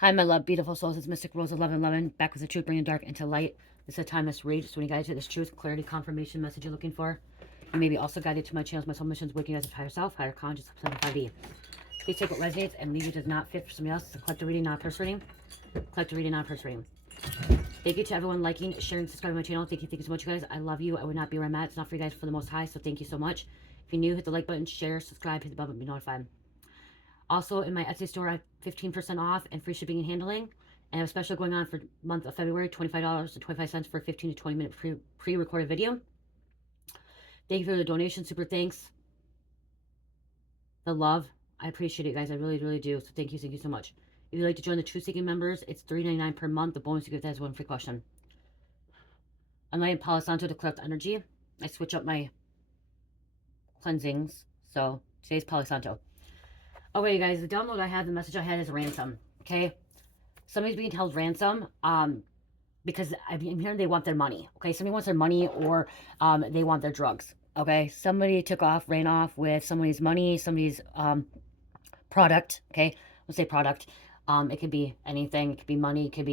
Hi, my love, beautiful souls. It's Mystic Rose 1111, back with the truth, bringing dark into light. This is a timeless read. So when you guys get this truth, clarity, confirmation message you're looking for, you may be also guided to my channels, my soul missions, waking you guys to higher self, higher conscious, 5D. Please take what resonates and leave it does not fit for somebody else. It's a collective reading, not a personal reading. Collective reading, not a personal reading. Thank you to everyone liking, sharing, subscribing to my channel. Thank you so much, you guys. I love you. I would not be where I'm at. It's not for you guys, for the most high. So thank you so much. If you're new, hit the like button, share, subscribe, hit the bell button, be notified. Also, in my Etsy store, I have 15% off and free shipping and handling. And I have a special going on for month of February, $25.25 for a 15 to 20 minute pre-recorded video. Thank you for the donation. Super thanks. The love. I appreciate it, guys. I really, really do. So thank you so much. If you'd like to join the Truth Seeking members, it's $3.99 per month. The bonus you get that is one free question. I'm letting Palo Santo to clear up the energy. I switch up my cleansings. So today's Palo Santo. Okay, you guys, the download I had, the message I had is ransom. Okay, somebody's being held ransom because I'm hearing they want their money. Okay, somebody wants their money, or they want their drugs. Okay, somebody took off, ran off with somebody's money, somebody's product. Okay, let's say product. It could be anything. It could be money. It could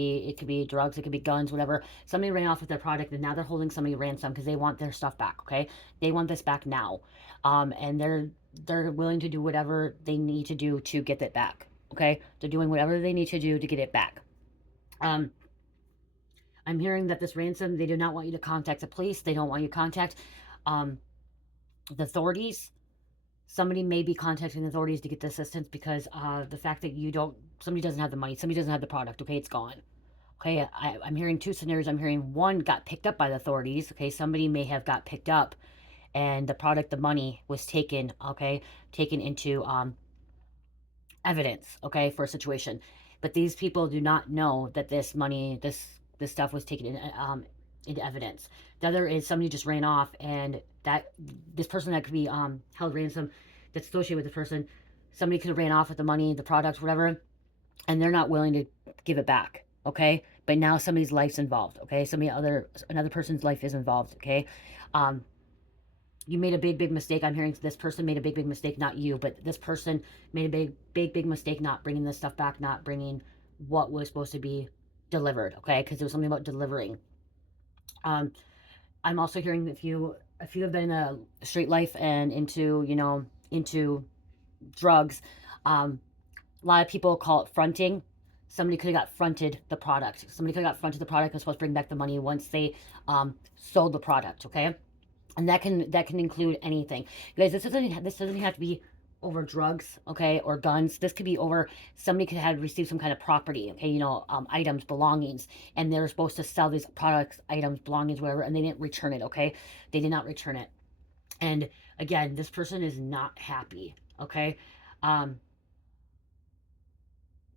be drugs. It could be guns. Whatever. Somebody ran off with their product, and now they're holding somebody ransom because they want their stuff back. Okay, they want this back now, and they're willing to do whatever they need to do to get it back. Okay, they're doing whatever they need to do to get it back. I'm hearing that this ransom, they do not want you to contact the police. They don't want you to contact the authorities. Somebody may be contacting the authorities to get the assistance because the fact that somebody doesn't have the money, somebody doesn't have the product. Okay, it's gone. Okay, I'm hearing two scenarios. I'm hearing one got picked up by the authorities. Okay, somebody may have got picked up, and the product, the money, was taken. Okay, taken into evidence. Okay, for a situation, but these people do not know that this money, this stuff was taken into evidence. The other is somebody just ran off, and that this person that could be held ransom, that's associated with the person, somebody could have ran off with the money, the product, whatever, and they're not willing to give it back. Okay, but now somebody's life's involved. Okay, another person's life is involved. Okay, you made a big mistake. I'm hearing this person made a big mistake, not you, but this person made a big mistake not bringing this stuff back, not bringing what was supposed to be delivered. Okay, because there was something about delivering. I'm also hearing if you have been in a straight life and into drugs, a lot of people call it fronting. Somebody could have got fronted the product. Somebody could have got fronted the product and was supposed to bring back the money once they sold the product. Okay, and that can include anything. You guys, this doesn't have to be over drugs, okay, or guns. This could be over somebody could have received some kind of property, okay, items, belongings, and they're supposed to sell these products, items, belongings, whatever, and they didn't return it. Okay, they did not return it, and again, this person is not happy. Okay,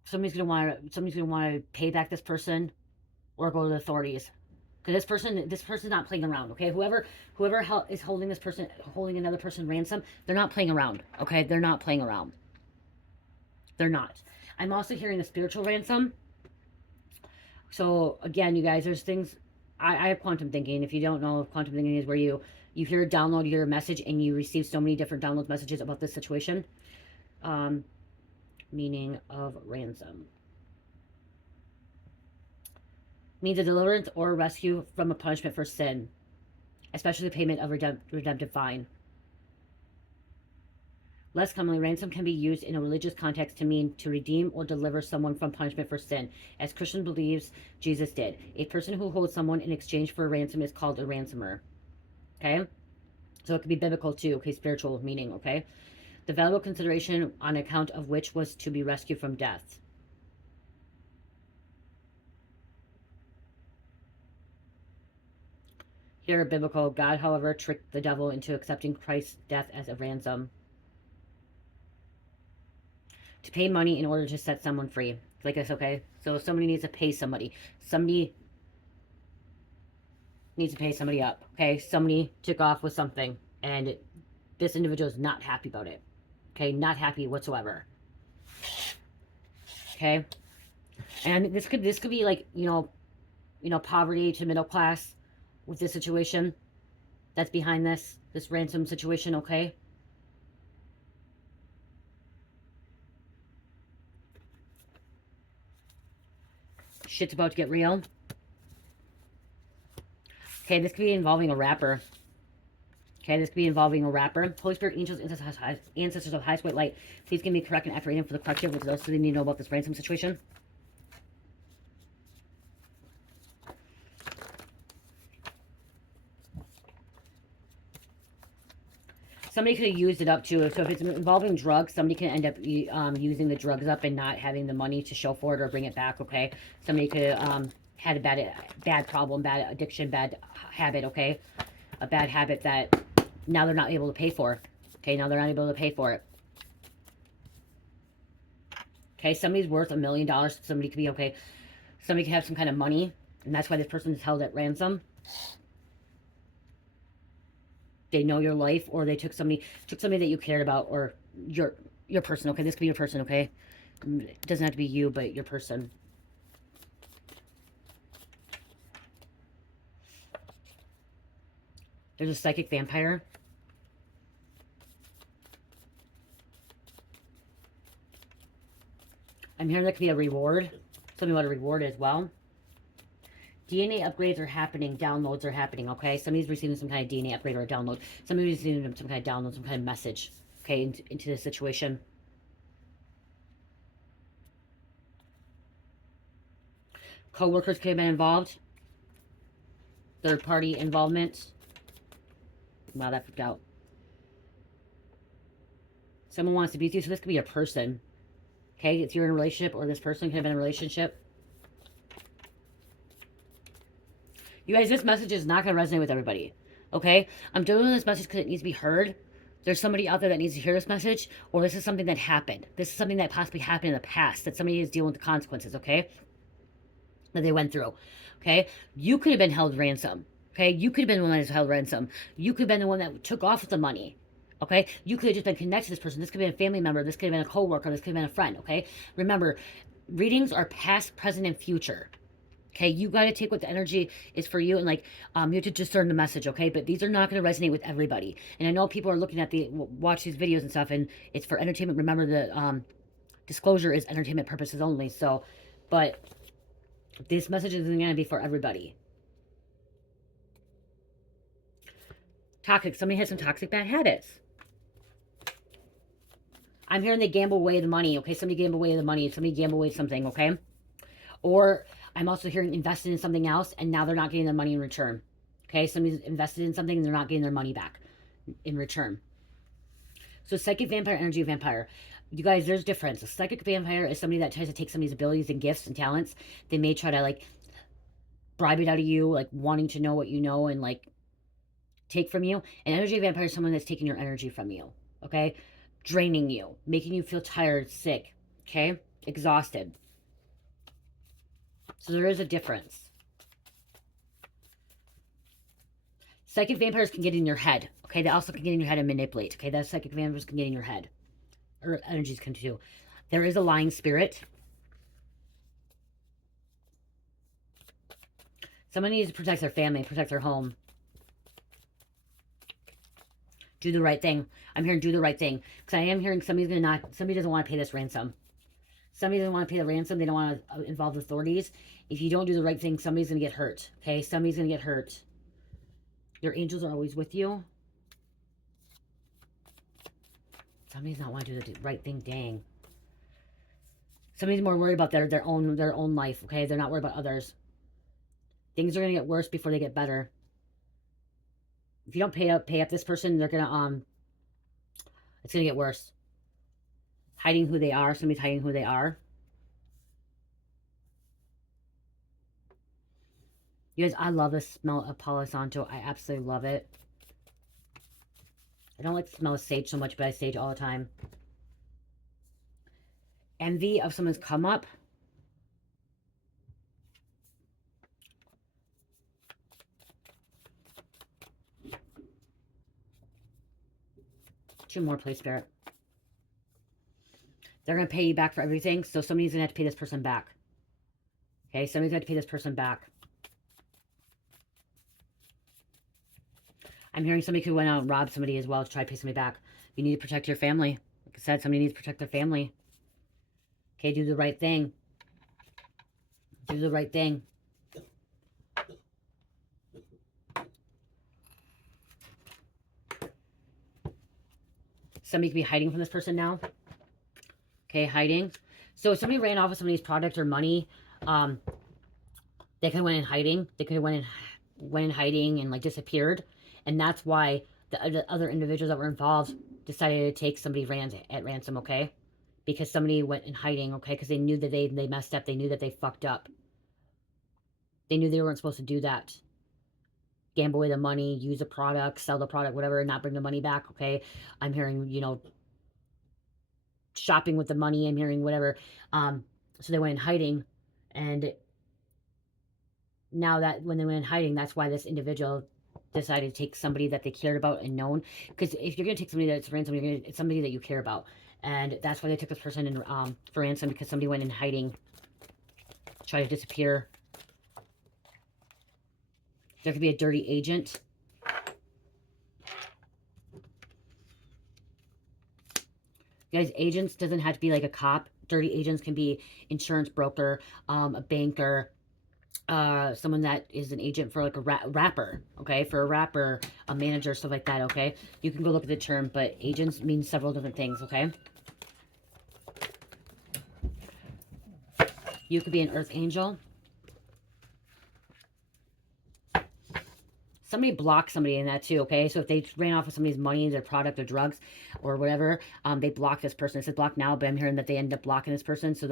somebody's gonna want to pay back this person or go to the authorities. Because this person's not playing around. Okay, whoever is holding holding another person ransom, they're not playing around. Okay, they're not playing around. They're not. I'm also hearing a spiritual ransom. So again, you guys, there's things. I have quantum thinking. If you don't know, quantum thinking is where you hear a download, you hear a message, and you receive so many different download messages about this situation. Meaning of ransom means a deliverance or a rescue from a punishment for sin, especially the payment of redemptive fine. Less commonly, ransom can be used in a religious context to mean to redeem or deliver someone from punishment for sin, as Christian believes Jesus did. A person who holds someone in exchange for a ransom is called a ransomer. Okay? So it could be biblical too, okay, spiritual meaning, okay? The valuable consideration on account of which was to be rescued from death. Here, biblical, God, however, tricked the devil into accepting Christ's death as a ransom to pay money in order to set someone free. Like this, okay? So if somebody needs to pay somebody needs to pay somebody up, okay? Somebody took off with something, and this individual is not happy about it, okay? Not happy whatsoever, okay? And this could be like, poverty to middle class with this situation that's behind this ransom situation, okay? Shit's about to get real. Okay, this could be involving a rapper. Okay, this could be involving a rapper. Holy Spirit, angels, ancestors of highest white light, please give me correct and accurate reading for the collective, which else do they need to know about this ransom situation? Somebody could have used it up too. So if it's involving drugs, somebody can end up using the drugs up and not having the money to show for it or bring it back, okay? Somebody could have had a bad problem, bad addiction, bad habit, okay? A bad habit that now they're not able to pay for. Okay, now they're not able to pay for it. Okay, somebody's worth $1 million. Somebody could be, okay, somebody could have some kind of money, and that's why this person is held at ransom. They know your life, or they took somebody that you cared about, or your person, okay? This could be your person, okay? It doesn't have to be you, but your person. There's a psychic vampire. I'm hearing there could be a reward. Tell me what a reward is. Well, DNA upgrades are happening. Downloads are happening, okay? Somebody's receiving some kind of DNA upgrade or a download. Somebody's receiving some kind of download, some kind of message, okay, into this situation. Co-workers could have been involved. Third-party involvement. Wow, that freaked out. Someone wants to be with you, so this could be a person. Okay, if you're in a relationship, or this person could have been in a relationship. You guys, this message is not going to resonate with everybody. Okay? I'm doing this message because it needs to be heard. There's somebody out there that needs to hear this message, or this is something that happened. This is something that possibly happened in the past, that somebody is dealing with the consequences, okay? That they went through. Okay? You could have been held ransom. Okay? You could have been the one that was held ransom. You could have been the one that took off with the money. Okay? You could have just been connected to this person. This could have been a family member. This could have been a co-worker. This could have been a friend. Okay? Remember, readings are past, present, and future. Okay? You got to take what the energy is for you, and like, you have to discern the message, okay? But these are not going to resonate with everybody. And I know people are looking at watch these videos and stuff, and it's for entertainment. Remember, the disclosure is entertainment purposes only. So, but this message isn't going to be for everybody. Toxic. Somebody has some toxic bad habits. I'm hearing they gamble away the money, okay? Somebody gamble away the money. Somebody gamble away something, okay? Or I'm also hearing invested in something else, and now they're not getting their money in return. Okay? Somebody's invested in something, and they're not getting their money back in return. So psychic vampire, energy vampire. You guys, there's difference. A psychic vampire is somebody that tries to take somebody's abilities and gifts and talents. They may try to, like, bribe it out of you, like, wanting to know what you know and, like, take from you. An energy vampire is someone that's taking your energy from you, okay? Draining you, making you feel tired, sick, okay? Exhausted. So there is a difference. Psychic vampires can get in your head, okay? They also can get in your head and manipulate, okay? That psychic vampires can get in your head. Or energies can too. There is a lying spirit. Someone needs to protect their family, protect their home. Do the right thing. I'm hearing do the right thing. Because I am hearing somebody doesn't want to pay this ransom. Somebody doesn't want to pay the ransom. They don't want to involve the authorities. If you don't do the right thing, somebody's going to get hurt. Okay? Somebody's going to get hurt. Your angels are always with you. Somebody's not want to do the right thing. Dang. Somebody's more worried about their own life. Okay? They're not worried about others. Things are going to get worse before they get better. If you don't pay up this person, they're gonna it's gonna get worse. Hiding who they are. Somebody's hiding who they are. You guys, I love the smell of Palo Santo. I absolutely love it. I don't like the smell of sage so much, but I sage all the time. Envy of someone's come up. Two more, please, Spirit. They're going to pay you back for everything, so somebody's going to have to pay this person back. Okay, somebody's going to have to pay this person back. I'm hearing somebody could went out and rob somebody as well to try to pay somebody back. You need to protect your family. Like I said, somebody needs to protect their family. Okay, do the right thing. Do the right thing. Somebody could be hiding from this person now. Okay, hiding. So if somebody ran off with somebody's product or money, they could have went in hiding. They could have went in hiding and like disappeared. And that's why the other individuals that were involved decided to take somebody at ransom, okay? Because somebody went in hiding, okay? Because they knew that they messed up. They knew that they fucked up. They knew they weren't supposed to do that. Gamble away the money, use a product, sell the product, whatever, and not bring the money back, okay? I'm hearing, you know, shopping with the money. I'm hearing whatever. So they went in hiding, and now that when they went in hiding, that's why this individual decided to take somebody that they cared about and known. Because if you're going to take somebody that's ransom, it's somebody that you care about. And that's why they took this person in for ransom, because somebody went in hiding, tried to disappear. There could be a dirty agent. Guys, agents doesn't have to be like a cop. Dirty agents can be insurance broker, a banker, someone that is an agent for like a rapper, okay? For a rapper, a manager, stuff like that, okay? You can go look at the term, but agents mean several different things, okay? You could be an earth angel. Somebody blocked somebody in that too, okay? So if they ran off with somebody's money, their product, or drugs, or whatever, they blocked this person. It says block now, but I'm hearing that they ended up blocking this person, so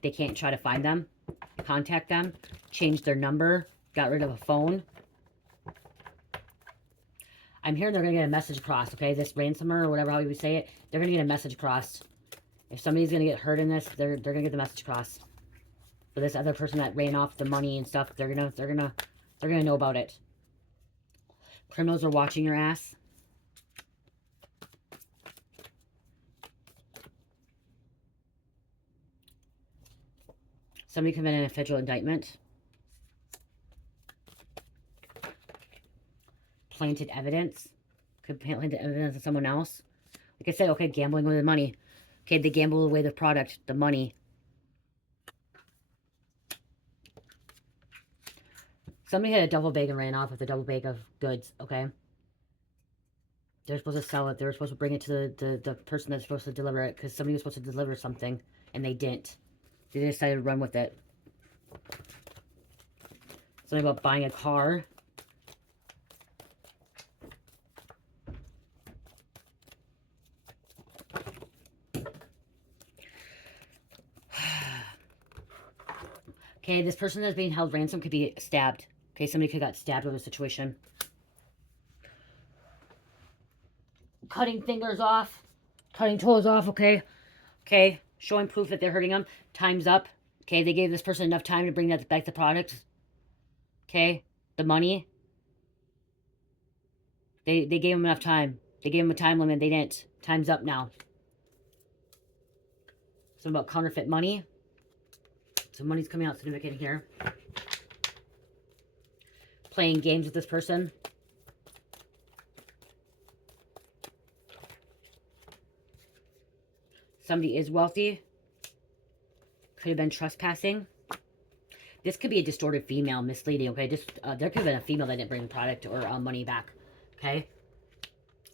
they can't try to find them, contact them, change their number, got rid of a phone. I'm hearing they're going to get a message across, okay? This ransomer, or whatever how you would say it, they're going to get a message across. If somebody's going to get hurt in this, they're going to get the message across. For this other person that ran off the money and stuff, they're going to know about it. Criminals are watching your ass. Somebody committed a federal indictment. Planted evidence. Could plant evidence on someone else. Like I said, okay, gambling with the money. Okay, they gamble away the product, the money. Somebody had a double bag and ran off with a double bag of goods, okay? They're supposed to sell it. They were supposed to bring it to the person that's supposed to deliver it, because somebody was supposed to deliver something, and they didn't. They decided to run with it. Something about buying a car. Okay, this person that's being held ransom could be stabbed. Okay, somebody could have got stabbed with a situation. Cutting fingers off. Cutting toes off, okay? Okay, showing proof that they're hurting them. Time's up. Okay, they gave this person enough time to bring that back the product. Okay, the money. They gave them enough time. They gave them a time limit. They didn't. Time's up now. Something about counterfeit money. So money's coming out significant here. Playing games with this person. Somebody is wealthy. Could have been trespassing. This could be a distorted female, misleading, okay? There could have been a female that didn't bring the product or money back, okay?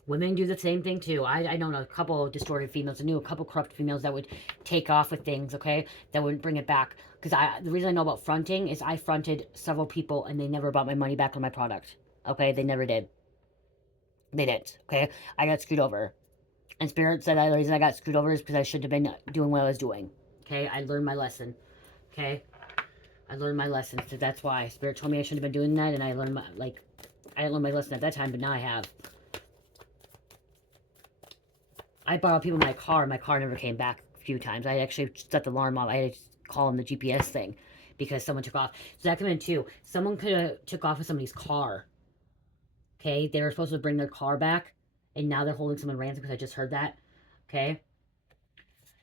Women do the same thing, too. I know a couple of distorted females. I knew a couple corrupt females that would take off with things, okay? That wouldn't bring it back. Because the reason I know about fronting is I fronted several people and they never brought my money back on my product, okay? They never did. They didn't, okay? I got screwed over. And Spirit said the reason I got screwed over is because I shouldn't have been doing what I was doing, okay? I learned my lesson, okay? I learned my lesson, so that's why. Spirit told me I shouldn't have been doing that, and I learned my, I didn't learn my lesson at that time, but now I have. I borrowed people my car never came back a few times. I actually set the alarm off. I had to call them the GPS thing because someone took off. So that came in too. Someone could have took off with somebody's car. Okay, they were supposed to bring their car back, and now they're holding someone ransom because I just heard that. Okay,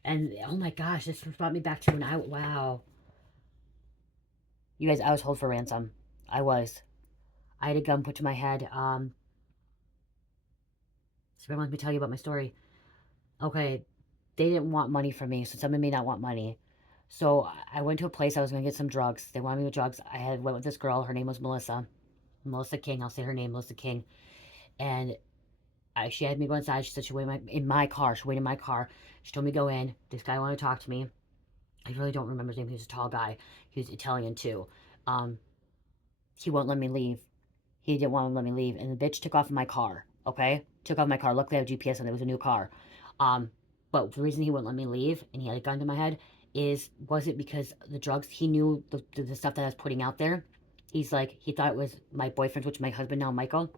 and oh my gosh, this brought me back to when wow. You guys, I was held for ransom. I was. I had a gun put to my head. Spirit wants me to tell you about my story. Okay, they didn't want money from me, so someone may not want money. So I went to a place. I was going to get some drugs. They wanted me with drugs. Went with this girl. Her name was Melissa King. I'll say her name, Melissa King. And she had me go inside. She said she waited in my car. She waited in my car. She told me to go in. This guy wanted to talk to me. I really don't remember his name. He was a tall guy. He was Italian too. Um, he won't let me leave. He didn't want to let me leave. And the bitch took off in my car. Okay? Took off my car. Luckily I have GPS on it. It was a new car. Um, but the reason he wouldn't let me leave and he had a gun to my head was it because the drugs, he knew the stuff that I was putting out there. He's like, he thought it was my boyfriend's, which is my husband now, Michael.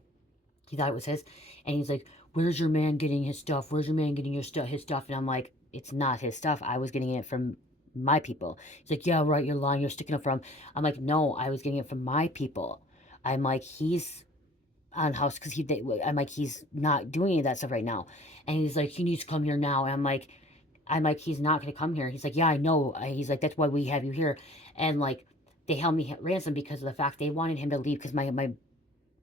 He thought it was his. And he's like, where's your man getting his stuff? Where's your man getting his stuff? And I'm like, it's not his stuff. I was getting it from my people. He's like, yeah, right, you're lying. You're sticking up for him. I'm like, no, I was getting it from my people. I'm like, he's on house because I'm like, he's not doing any of that stuff right now. And he's like, he needs to come here now. And I'm like, he's not going to come here. He's like, yeah, I know. He's like, that's why we have you here. And like, they held me ransom because of the fact they wanted him to leave because my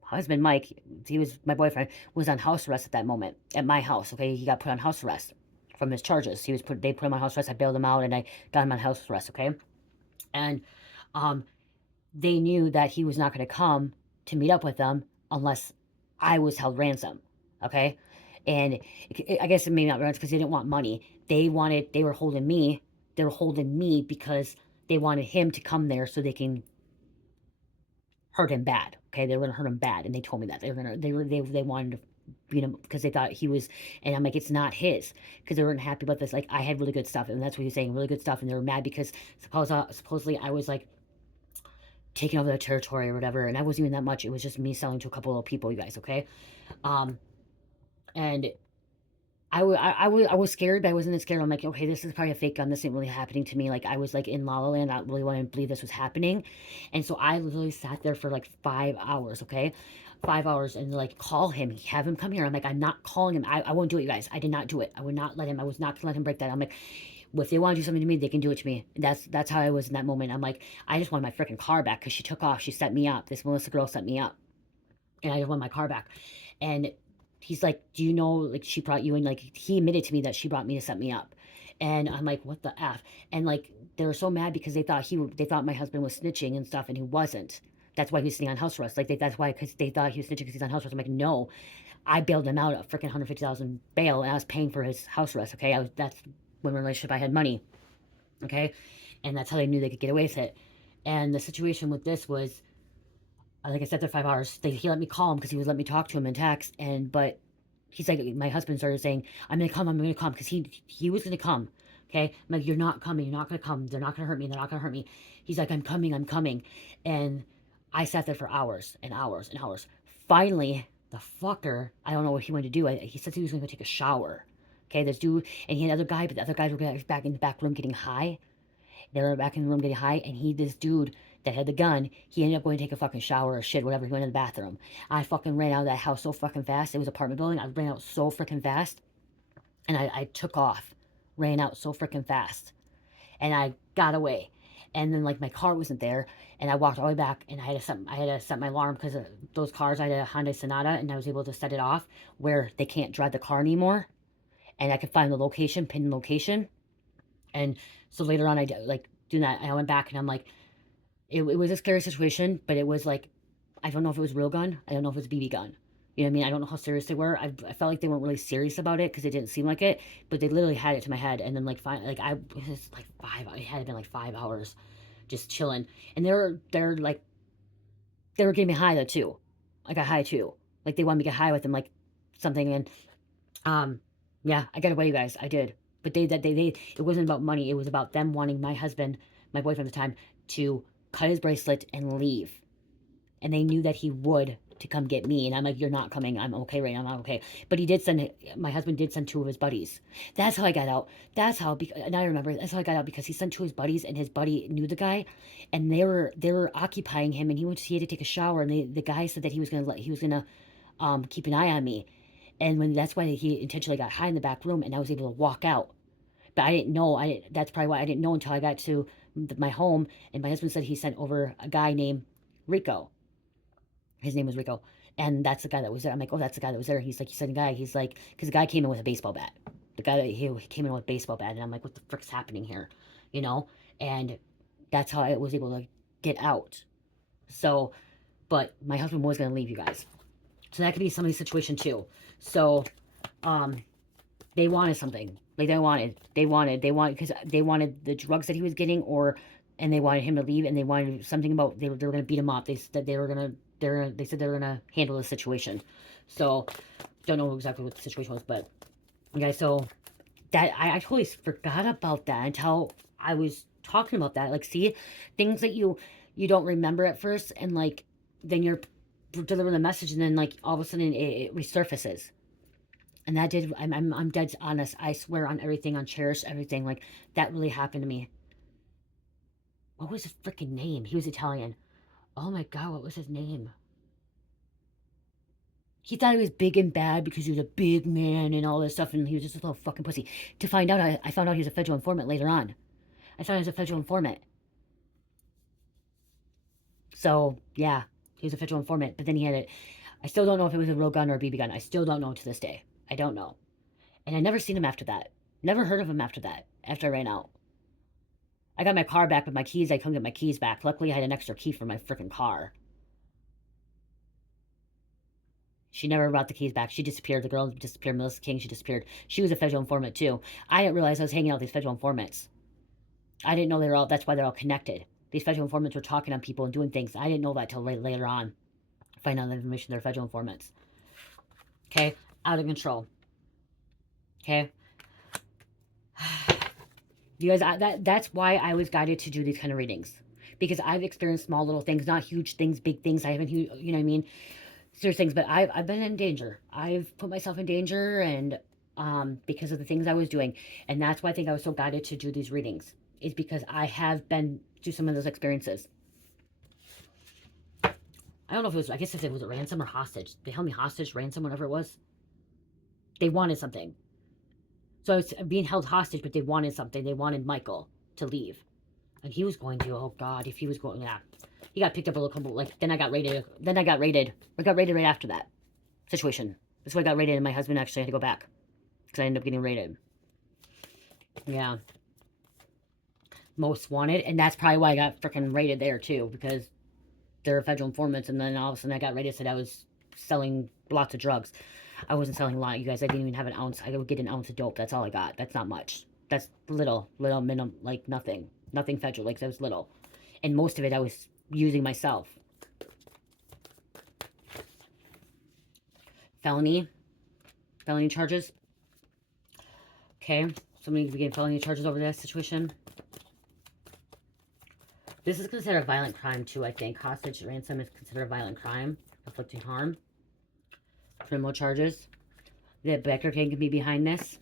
husband, Mike, he was my boyfriend, was on house arrest at that moment at my house. Okay, he got put on house arrest from his charges. They put him on house arrest. I bailed him out and I got him on house arrest. Okay, and um, they knew that he was not going to come to meet up with them unless I was held ransom. Okay, and I guess it may not ransom because they didn't want money. They were holding me. They were holding me because they wanted him to come there so they can hurt him bad. Okay, they were gonna hurt him bad, and they told me that they wanted to beat him because they thought he was. And I'm like, it's not his because they weren't happy about this. Like I had really good stuff, and that's what he's saying, really good stuff, and they were mad because supposedly I was like taking over their territory or whatever, and I wasn't even that much. It was just me selling to a couple of people, you guys. Okay, um, and I was scared, but I wasn't as scared. I'm like, okay, this is probably a fake gun. This ain't really happening to me. Like, I was like in La La Land. I really wanted to believe this was happening. And so I literally sat there for like 5 hours, okay? 5 hours and like call him, have him come here. I'm like, I'm not calling him. I won't do it, you guys. I did not do it. I would not let him. I was not gonna let him break that. I'm like, if they want to do something to me, they can do it to me. That's how I was in that moment. I'm like, I just wanted my freaking car back because she took off. She set me up. This Melissa girl set me up, and I just want my car back. And he's like, do you know, like, she brought you in? Like, he admitted to me that she brought me to set me up. And I'm like, what the F? And like, they were so mad because they thought my husband was snitching and stuff, and he wasn't. That's why he was sitting on house arrest. Like, that's why, because they thought he was snitching because he's on house arrest. I'm like, no, I bailed him out a freaking 150,000 bail, and I was paying for his house arrest. Okay, that's when my relationship I had money. Okay, and that's how they knew they could get away with it. And the situation with this was, like I said, there 5 hours. He let me call him because he would let me talk to him in text. But he's like, my husband started saying, I'm gonna come, because he was gonna come. Okay, I'm like, you're not coming, you're not gonna come. They're not gonna hurt me. They're not gonna hurt me. He's like, I'm coming, I'm coming, and I sat there for hours and hours and hours. Finally, the fucker, I don't know what he wanted to do. He said he was gonna go take a shower. Okay, this dude, and he had another guy, but the other guys were back in the back room getting high. They were back in the room getting high, and this dude that had the gun, he ended up going to take a fucking shower or shit, whatever. He went in the bathroom. I fucking ran out of that house so fucking fast. It was an apartment building. I ran out so freaking fast, and I took off, ran out so freaking fast, and I got away. And then like my car wasn't there, and I walked all the way back, and I had to set my alarm because those cars. I had a Hyundai Sonata, and I was able to set it off where they can't drive the car anymore, and I could find the location, pin the location. And so later on, I did, like, doing that, I went back and I'm like, it was a scary situation, but it was like, I don't know if it was real gun. I don't know if it was BB gun. You know what I mean? I don't know how serious they were. I felt like they weren't really serious about it because it didn't seem like it, but they literally had it to my head. And then like, it was like it had been like 5 hours just chilling. And they're like, they were getting me high though too. I got high too. Like they wanted me to get high with them, like something. And um, yeah, I got away, you guys. I did. But it wasn't about money. It was about them wanting my husband, my boyfriend at the time, to cut his bracelet and leave. And they knew that he would, to come get me. And I'm like, you're not coming. I'm okay right now. I'm not okay. But my husband did send two of his buddies. That's how I got out. Now I remember, that's how I got out, because he sent two of his buddies, and his buddy knew the guy, and they were occupying him, and he had to take a shower, and the guy said that he was gonna keep an eye on me. And that's why he intentionally got high in the back room, and I was able to walk out. But I didn't know. That's probably why I didn't know until I got to my home, and my husband said he sent over a guy named Rico. His name was Rico, and that's the guy that was there. I'm like, oh, that's the guy that was there. He's like, you said a guy. He's like, because the guy came in with a baseball bat. The guy that he came in with a baseball bat, and I'm like, what the frick's happening here, you know? and that's how I was able to get out. So, but my husband was going to leave, you guys. So that could be somebody's situation too. So, they wanted something. Like because they wanted the drugs that he was getting, and they wanted him to leave, and they wanted something about, they were going to beat him up. They said they said they were going to handle the situation. So, don't know exactly what the situation was, but, okay, so, that, I totally forgot about that until I was talking about that. Like, see, things that you don't remember at first, and, like, then you're delivering the message, and then, like, all of a sudden it resurfaces. And that did, I'm dead honest. I swear on everything, on cherished everything. Like, that really happened to me. What was his freaking name? He was Italian. Oh my God, what was his name? He thought he was big and bad because he was a big man and all this stuff, and he was just a little fucking pussy. To find out, I found out he was a federal informant later on. I thought he was a federal informant. So, yeah, he was a federal informant, but then he had it. I still don't know if it was a real gun or a BB gun. I still don't know to this day. I don't know. And I never seen him after that. Never heard of him after that, after I ran out. I got my car back, but my keys, I couldn't get my keys back. Luckily, I had an extra key for my freaking car. She never brought the keys back. She disappeared. The girl disappeared. Melissa King, she disappeared. She was a federal informant, too. I didn't realize I was hanging out with these federal informants. I didn't know they were all, that's why they're all connected. These federal informants were talking on people and doing things. I didn't know that till later on. Find out the information, they're federal informants. Okay? Out of control. Okay? You guys, that's why I was guided to do these kind of readings. Because I've experienced small little things, not huge things, big things. I haven't, you know what I mean? Serious things, but I've been in danger. I've put myself in danger, and because of the things I was doing. And that's why I think I was so guided to do these readings. Is because I have been through some of those experiences. I don't know if it was, I guess if it was a ransom or hostage. They held me hostage, ransom, whatever it was. They wanted something. So I was being held hostage, but they wanted something. They wanted Michael to leave. And he was going to, oh God, if he was going, yeah. He got picked up a little couple, like, then I got raided. I got raided right after that situation. That's why I got raided, and my husband actually had to go back. Because I ended up getting raided. Yeah. Most wanted, and that's probably why I got freaking raided there, too. Because they're federal informants, and then all of a sudden I got raided, said I was selling lots of drugs. I wasn't selling a lot, you guys. I didn't even have an ounce. I would get an ounce of dope. That's all I got. That's not much. That's little minimum, like nothing. Nothing federal, like that was little. And most of it I was using myself. Felony charges. Okay, somebody getting felony charges over that situation. This is considered a violent crime too, I think. Hostage ransom is considered a violent crime, inflicting harm. Criminal charges. The Becker can be behind this.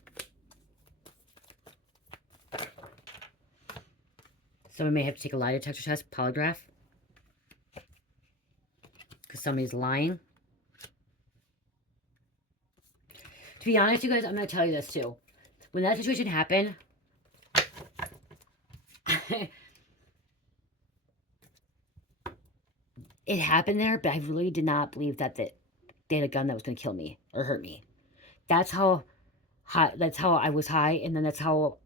Someone may have to take a lie detector test, polygraph. Because somebody's lying. To be honest, you guys, I'm going to tell you this too. When that situation happened, it happened there, but I really did not believe that they had a gun that was going to kill me or hurt me. That's how high, that's how I was high, and then that's how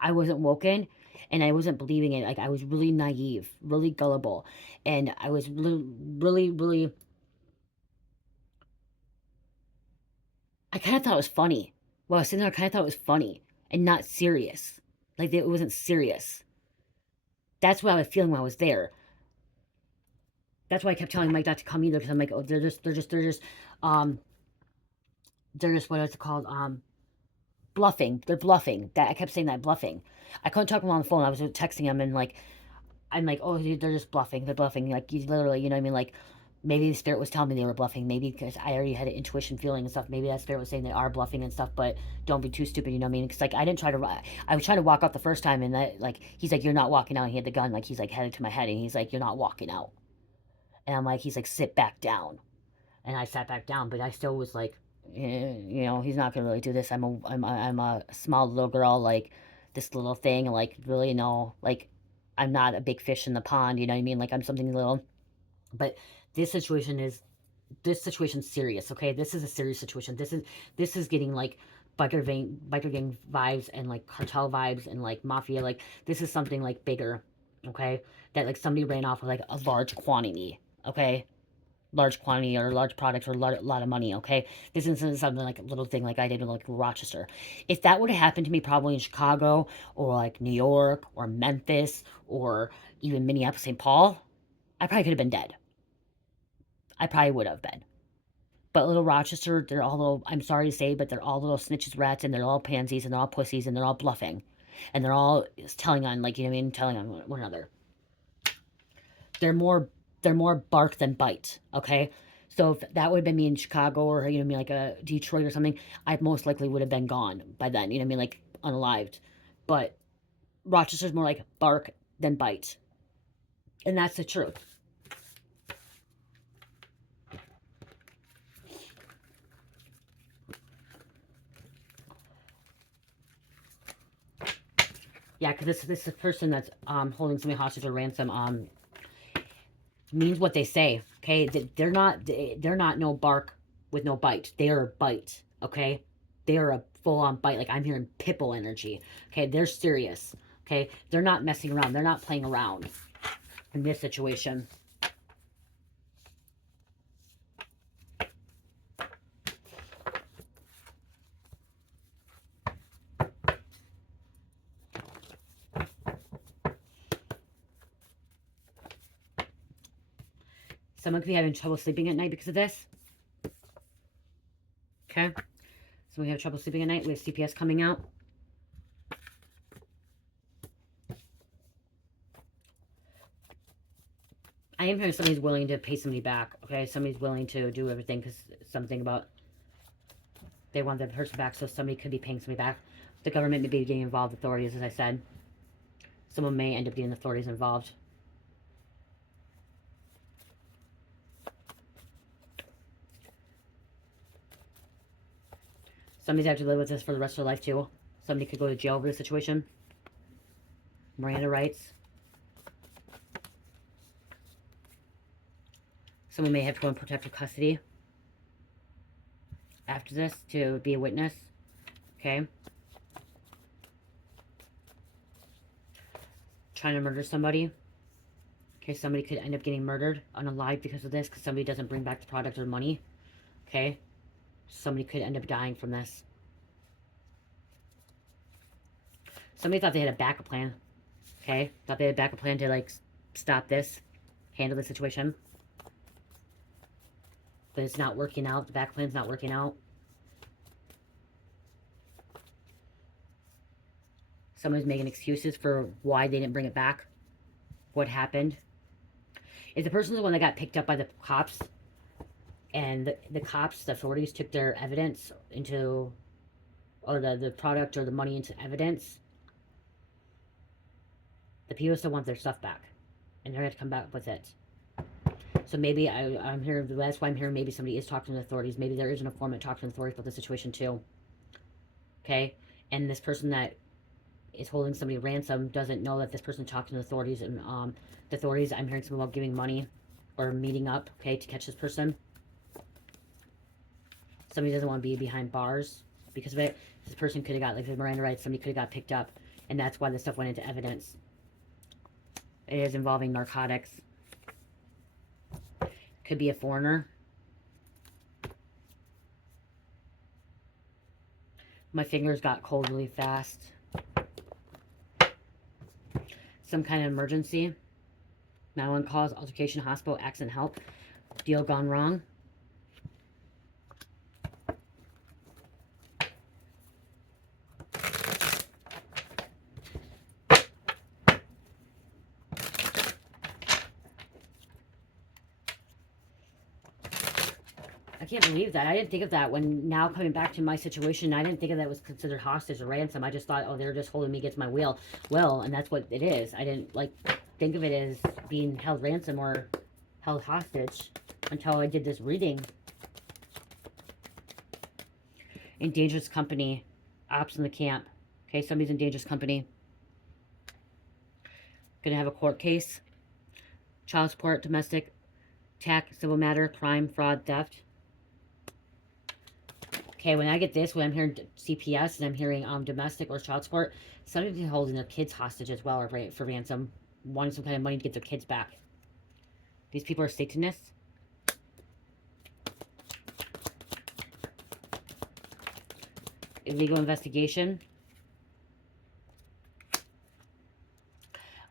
I wasn't woken, and I wasn't believing it. Like, I was really naive, really gullible, and I was really, I kind of thought it was funny. While I was sitting there, I kind of thought it was funny and not serious. Like, it wasn't serious. That's what I was feeling while I was there. That's why I kept telling Mike not to come either, because I'm like, oh, they're just, what is it called? Bluffing. They're bluffing. That I kept saying that, bluffing. I couldn't talk to him on the phone. I was texting him, and like, I'm like, oh, they're just bluffing. They're bluffing. Like, you literally, you know what I mean? Like, maybe the spirit was telling me they were bluffing. Maybe because I already had an intuition feeling and stuff. Maybe that spirit was saying they are bluffing and stuff, but don't be too stupid, you know what I mean? Because, like, I didn't try to, I was trying to walk out the first time, and that, like, he's like, you're not walking out. And he had the gun, like, he's like, headed to my head, and he's like, you're not walking out. And I'm like, he's like, sit back down. And I sat back down, but I still was like, you know, he's not gonna really do this. I'm a small little girl, like, this little thing, like, really, no, like, I'm not a big fish in the pond, you know what I mean? Like, I'm something little. But this situation's serious, okay? This is a serious situation. This is getting, like, biker gang vibes and like cartel vibes and like mafia. Like this is something like bigger, okay? That like somebody ran off with like a large quantity, okay? Large quantity or large products or a lot of money, okay? This isn't something like a little thing like I did in like Rochester. If that would have happened to me probably in Chicago or like New York or Memphis or even Minneapolis, St. Paul, I probably could have been dead. I probably would have been. But little Rochester, they're all little, I'm sorry to say, but they're all little snitches, rats, and they're all pansies, and they're all pussies, and they're all bluffing. And they're all telling on, like, you know what I mean? Telling on one another. They're more, they're more bark than bite, okay? So if that would have been me in Chicago or, you know what I mean, like a Detroit or something, I most likely would have been gone by then, you know what I mean? Like, unalived. But Rochester's more like bark than bite. And that's the truth. Yeah, because this person that's holding somebody hostage or ransom means what they say. Okay, they're not no bark with no bite. They are a bite. Okay, they are a full on bite. Like I'm hearing Pipple energy. Okay, they're serious. Okay, they're not messing around. They're not playing around in this situation. Someone could be having trouble sleeping at night because of this. Okay, so we have trouble sleeping at night. We have CPS coming out. I am hearing somebody's willing to pay somebody back. Okay, somebody's willing to do everything because something about they want the person back, so somebody could be paying somebody back. The government may be getting involved, authorities, as I said. Someone may end up getting authorities involved. Somebody's have to live with this for the rest of their life, too. Somebody could go to jail over the situation. Miranda rights. Someone may have to go in protective custody after this to be a witness. Okay. Trying to murder somebody. Okay, somebody could end up getting murdered unalive because of this, because somebody doesn't bring back the product or money. Okay. Somebody could end up dying from this. Somebody thought they had a backup plan. Okay. Thought they had a backup plan to, like, stop this. Handle the situation. But it's not working out. The backup plan's not working out. Someone's making excuses for why they didn't bring it back. What happened. Is the person the one that got picked up by the cops? And the cops, the authorities, took their evidence into, or the product or the money into evidence. The people still want their stuff back. And they're going to come back with it. So maybe I'm here, that's why I'm here, maybe somebody is talking to the authorities. Maybe there is an informant talking to the authorities about the situation too. Okay? And this person that is holding somebody ransom doesn't know that this person talking to the authorities. And the authorities, I'm hearing something about giving money or meeting up, okay, to catch this person. Somebody doesn't want to be behind bars because of it. This person could have got, like the Miranda rights, somebody could have got picked up. And that's why this stuff went into evidence. It is involving narcotics. Could be a foreigner. My fingers got cold really fast. Some kind of emergency. 911 calls, altercation, hospital, accident, help. Deal gone wrong. I can't believe that. I didn't think of that when now coming back to my situation. I didn't think of that was considered hostage or ransom. I just thought, oh, they're just holding me against my will. Well, and that's what it is. I didn't like think of it as being held ransom or held hostage until I did this reading. In dangerous company, ops in the camp. Okay, somebody's in dangerous company. Gonna have a court case. Child support, domestic, tax, civil matter, crime, fraud, theft. Okay, when I get this, when I'm hearing CPS and I'm hearing domestic or child support, somebody's holding their kids hostage as well, or for ransom, wanting some kind of money to get their kids back. These people are Satanists. Illegal investigation.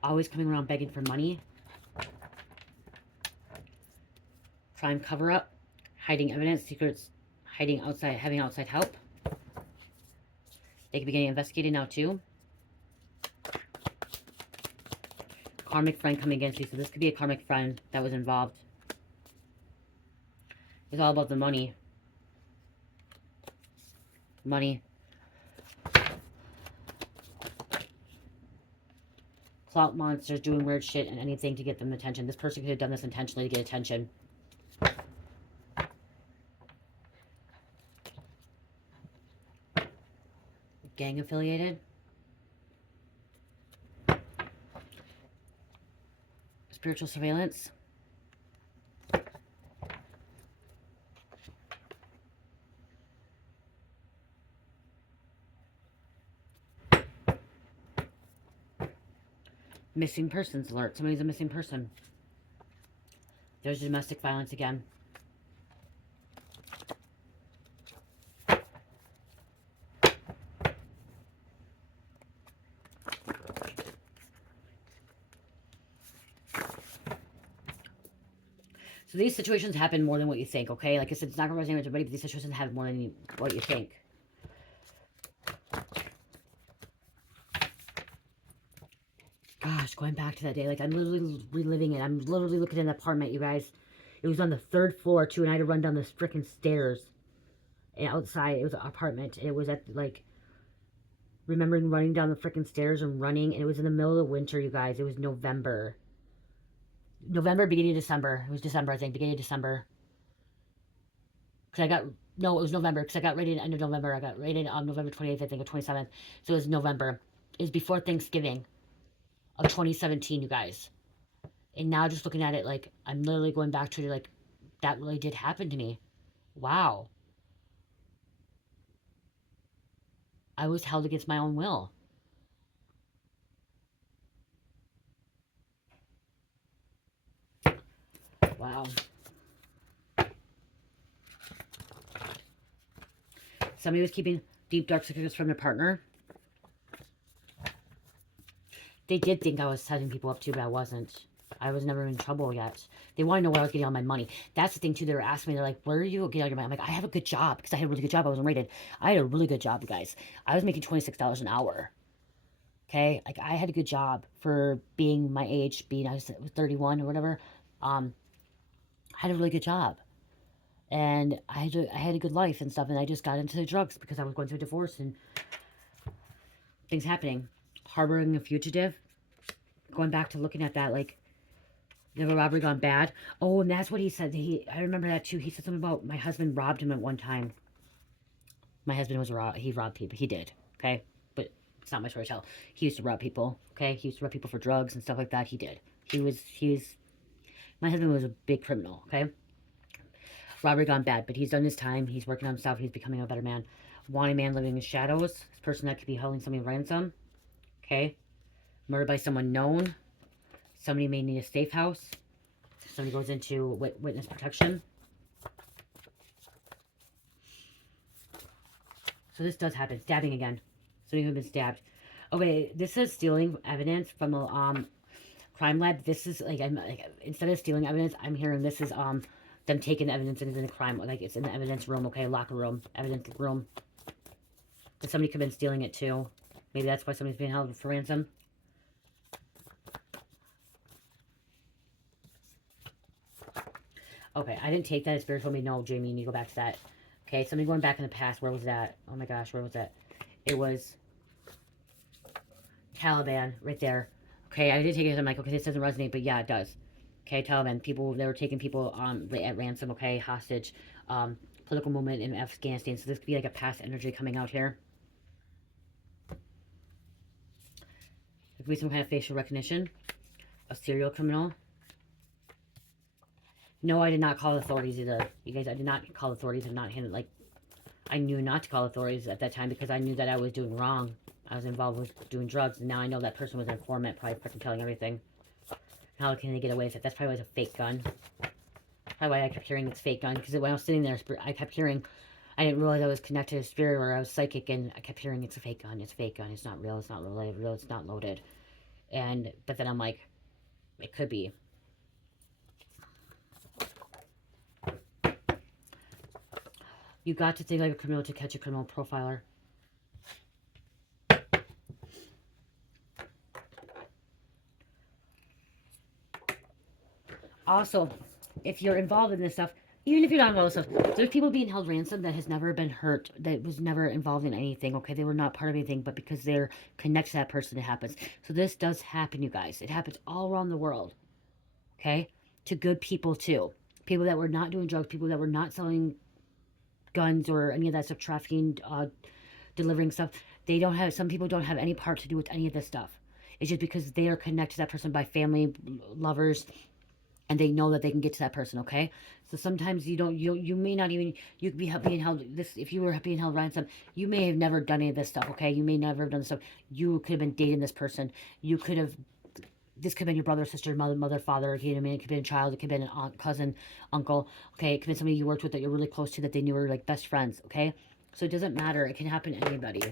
Always coming around begging for money. Crime cover-up. Hiding evidence, secrets, hiding outside, having outside help. They could be getting investigated now too. Karmic friend coming against you. So this could be a karmic friend that was involved. It's all about the money. Money. Clout monsters doing weird shit and anything to get them attention. This person could have done this intentionally to get attention. Gang affiliated. Spiritual surveillance. Missing persons alert. Somebody's a missing person. There's domestic violence again. So these situations happen more than what you think, okay? Like I said, it's not going to resonate with everybody, but these situations happen more than what you think. Gosh, going back to that day, like I'm literally reliving it. I'm literally looking at an apartment, you guys. It was on the 3rd floor, too, and I had to run down this freaking stairs. And outside, it was an apartment. And it was at, like, remembering running down the freaking stairs and running. And it was in the middle of winter, you guys. It was November. November, beginning of December. It was December, I think, beginning of December. Because I got, no, it was November, because I got rated end of November. I got rated on November 28th, I think, or 27th. So it was November. It was before Thanksgiving of 2017, you guys. And now just looking at it, like, I'm literally going back to it, like, that really did happen to me. Wow. I was held against my own will. Wow. Somebody was keeping deep, dark secrets from their partner. They did think I was setting people up too, but I wasn't. I was never in trouble yet. They want to know where I was getting all my money. That's the thing, too. They were asking me, they're like, where are you getting all your money? I'm like, I have a good job, because I had a really good job. I wasn't rated. I had a really good job, you guys. I was making $26 an hour. Okay? Like, I had a good job for being my age, I was 31 or whatever. I had a really good job. And I had a good life and stuff, and I just got into the drugs because I was going through a divorce and things happening. Harboring a fugitive. Going back to looking at that, like, never robbery gone bad. Oh, and that's what he said. I remember that too. He said something about my husband robbed him at one time. My husband was he robbed people. He did, okay? But it's not my story to tell. He used to rob people, okay? He used to rob people for drugs and stuff like that. He did. My husband was a big criminal, okay? Robbery gone bad, but he's done his time. He's working on himself. He's becoming a better man. Wanted man living in shadows. This person that could be holding somebody ransom, okay? Murdered by someone known. Somebody may need a safe house. Somebody goes into witness protection. So this does happen. Stabbing again. Somebody who's been stabbed. Okay, this is stealing evidence from a crime lab. This is like, instead of stealing evidence, I'm hearing this is them taking the evidence into the crime, like it's in the evidence room, okay, locker room, evidence room. But somebody could have been stealing it too. Maybe that's why somebody's being held for ransom. Okay, I didn't take that. Spirit told me, no, Jamie, you need to go back to that. Okay, somebody going back in the past. Where was that? Oh my gosh, where was that? It was Taliban right there. Okay, I did take it. I'm like, okay, this doesn't resonate, but yeah, it does. Okay, Taliban. People, they were taking people at ransom, okay, hostage. Political movement in Afghanistan. So this could be like a past energy coming out here. There could be some kind of facial recognition. A serial criminal. No, I did not call authorities either. You guys, I did not call authorities. I did not hand it, like, I knew not to call authorities at that time because I knew that I was doing wrong. I was involved with doing drugs, and now I know that person was an informant, probably freaking telling everything. How can they get away with it? That's probably was a fake gun. Probably why I kept hearing it's fake gun, because when I was sitting there, I kept hearing, I didn't realize I was connected to a spirit or I was psychic, and I kept hearing it's a fake gun, it's a fake gun, it's not real, it's not real, it's not loaded. But then I'm like, it could be. You got to think like a criminal to catch a criminal profiler. Also, if you're involved in this stuff, even if you're not involved in stuff, there's people being held ransom that has never been hurt, that was never involved in anything, okay? They were not part of anything, but because they're connected to that person, it happens. So this does happen, you guys. It happens all around the world, okay? To good people, too. People that were not doing drugs, people that were not selling guns or any of that stuff, trafficking, delivering stuff. They don't have, some people don't have any part to do with any of this stuff. It's just because they are connected to that person by family, lovers, and they know that they can get to that person, okay? So sometimes you don't, you may not even, you could be being held, this, if you were being held ransom, you may have never done any of this stuff, okay? You may never have done this stuff. You could have been dating this person. You could have, this could have been your brother, sister, mother, father, you know what I mean? It could have been a child, it could have been an aunt, cousin, uncle, okay? It could have been somebody you worked with that you're really close to, that they knew were like best friends, okay? So it doesn't matter. It can happen to anybody.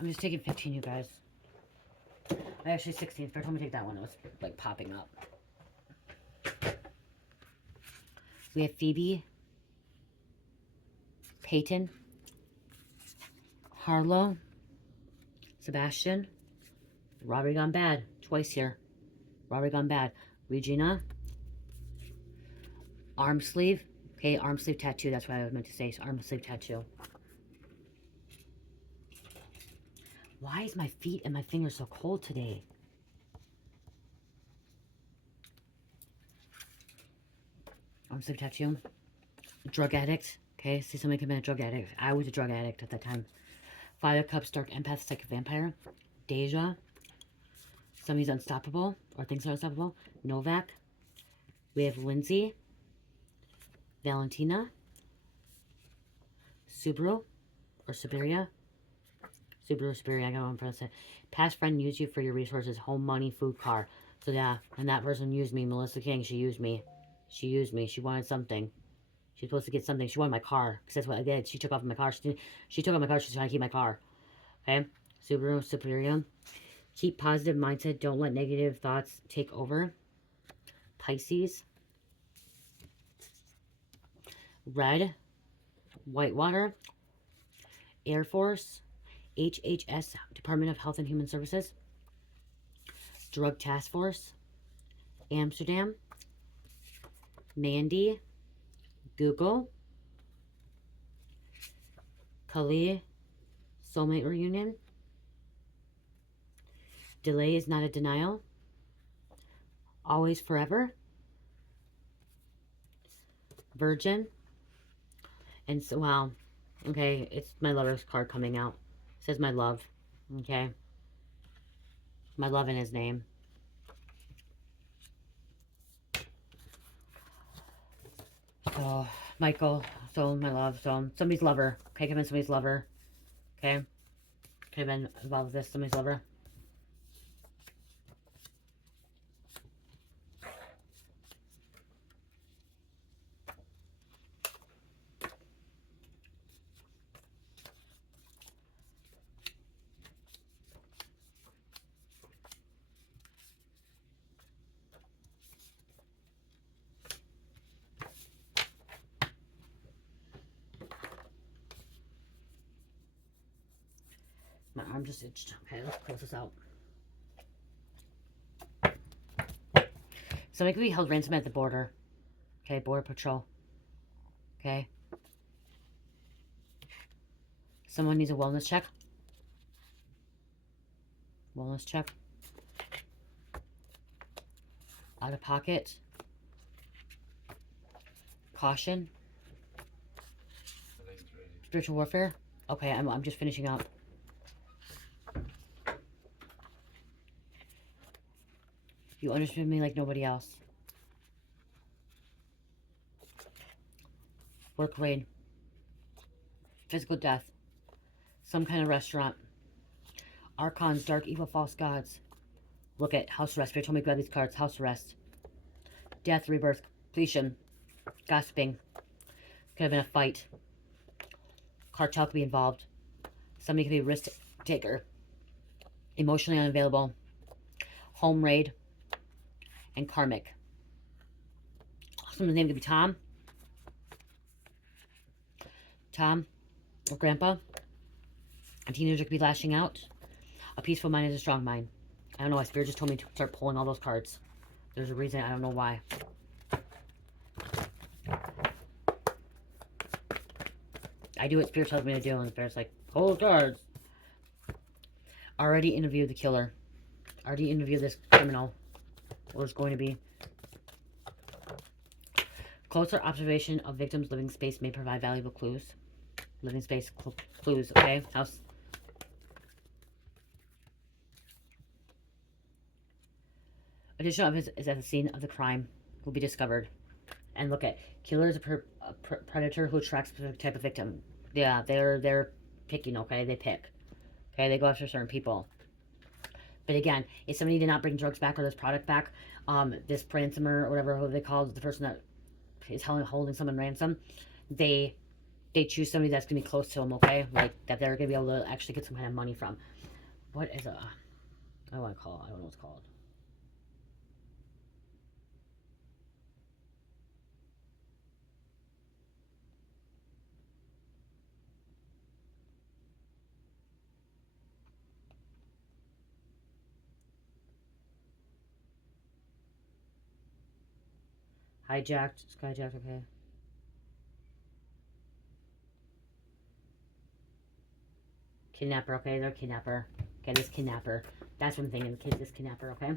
I'm just taking 15, you guys. Actually, 16. First time I take that one, it was like popping up. We have Phoebe, Peyton, Harlow, Sebastian, Robbery Gone Bad. Twice here. Robbery Gone Bad. Regina, arm sleeve. Okay, arm sleeve tattoo. That's what I was meant to say. So arm sleeve tattoo. Why is my feet and my fingers so cold today? Arm sleeve tattoo. Drug addict. Okay, see, somebody could have been a drug addict. I was a drug addict at that time. Five of Cups, dark empath, psychic vampire. Deja. Somebody's unstoppable, or things are unstoppable. Novak. We have Lindsay. Valentina. Subaru, or Siberia. Subaru, Siberia, I got one for it. Past friend used you for your resources, home, money, food, car. So yeah, and that person used me. Melissa King, she used me. She used me. She wanted something. She was supposed to get something. She wanted my car, because that's what I did. She took off my car. She took off my car. She's trying to keep my car. Okay? Subaru, Superior. Keep positive mindset. Don't let negative thoughts take over. Pisces. Red. Whitewater. Air Force. HHS, Department of Health and Human Services. Drug Task Force. Amsterdam. Mandy. Google. Kali. Soulmate reunion. Delay is not a denial. Always forever. Virgin. And so, wow. Okay, it's my lover's card coming out. It says my love. Okay. My love in his name. So, Michael. So, my love. So, somebody's lover. Okay, come in, somebody's lover. Okay. Could have been involved with this, somebody's lover. My arm just itched. Okay, let's close this out. Somebody could be held ransom at the border. Okay, border patrol. Okay. Someone needs a wellness check. Wellness check. Out of pocket. Caution. Spiritual warfare. Okay, I'm just finishing up. You understood me like nobody else. Work raid. Physical death. Some kind of restaurant. Archons, dark, evil, false gods. Look at house arrest. Spirit told me to grab these cards. House arrest. Death, rebirth, completion. Gossiping. Could have been a fight. Cartel could be involved. Somebody could be a risk taker. Emotionally unavailable. Home raid. And karmic. Someone's name could be Tom. Tom or Grandpa. A teenager could be lashing out. A peaceful mind is a strong mind. I don't know why Spirit just told me to start pulling all those cards. There's a reason. I don't know why. I do what Spirit tells me to do, and Spirit's like, pull cards. Already interviewed the killer. Already interviewed this criminal. Or is going to be. Closer observation of victims' living space may provide valuable clues. Living space clues, okay? House. Additional evidence is at the scene of the crime will be discovered. And look at, killer is a predator who attracts a specific type of victim. Yeah, they're picking, okay? They pick. Okay, they go after certain people. But again, if somebody did not bring drugs back or this product back, this ransomer or whatever who they call the person that is holding someone ransom, they choose somebody that's going to be close to them, okay? Like, that they're going to be able to actually get some kind of money from. What is a... I don't want to call it. I don't know what it's called. Hijacked. Skyjacked, okay. Kidnapper, okay? They're kidnapper. Okay, this kidnapper. That's what I'm thinking. This kidnapper, okay?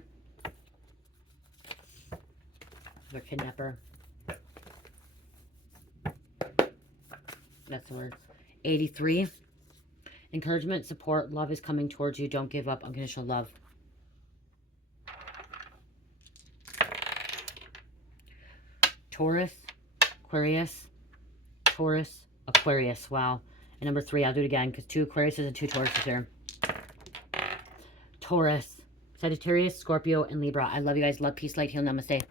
They're kidnapper. That's the word. 83. Encouragement, support, love is coming towards you. Don't give up. Unconditional love. Taurus, Aquarius, Taurus, Aquarius. Wow. And number 3, I'll do it again because 2 Aquariuses and 2 Tauruses here. Taurus, Sagittarius, Scorpio, and Libra. I love you guys. Love, peace, light, heal, namaste.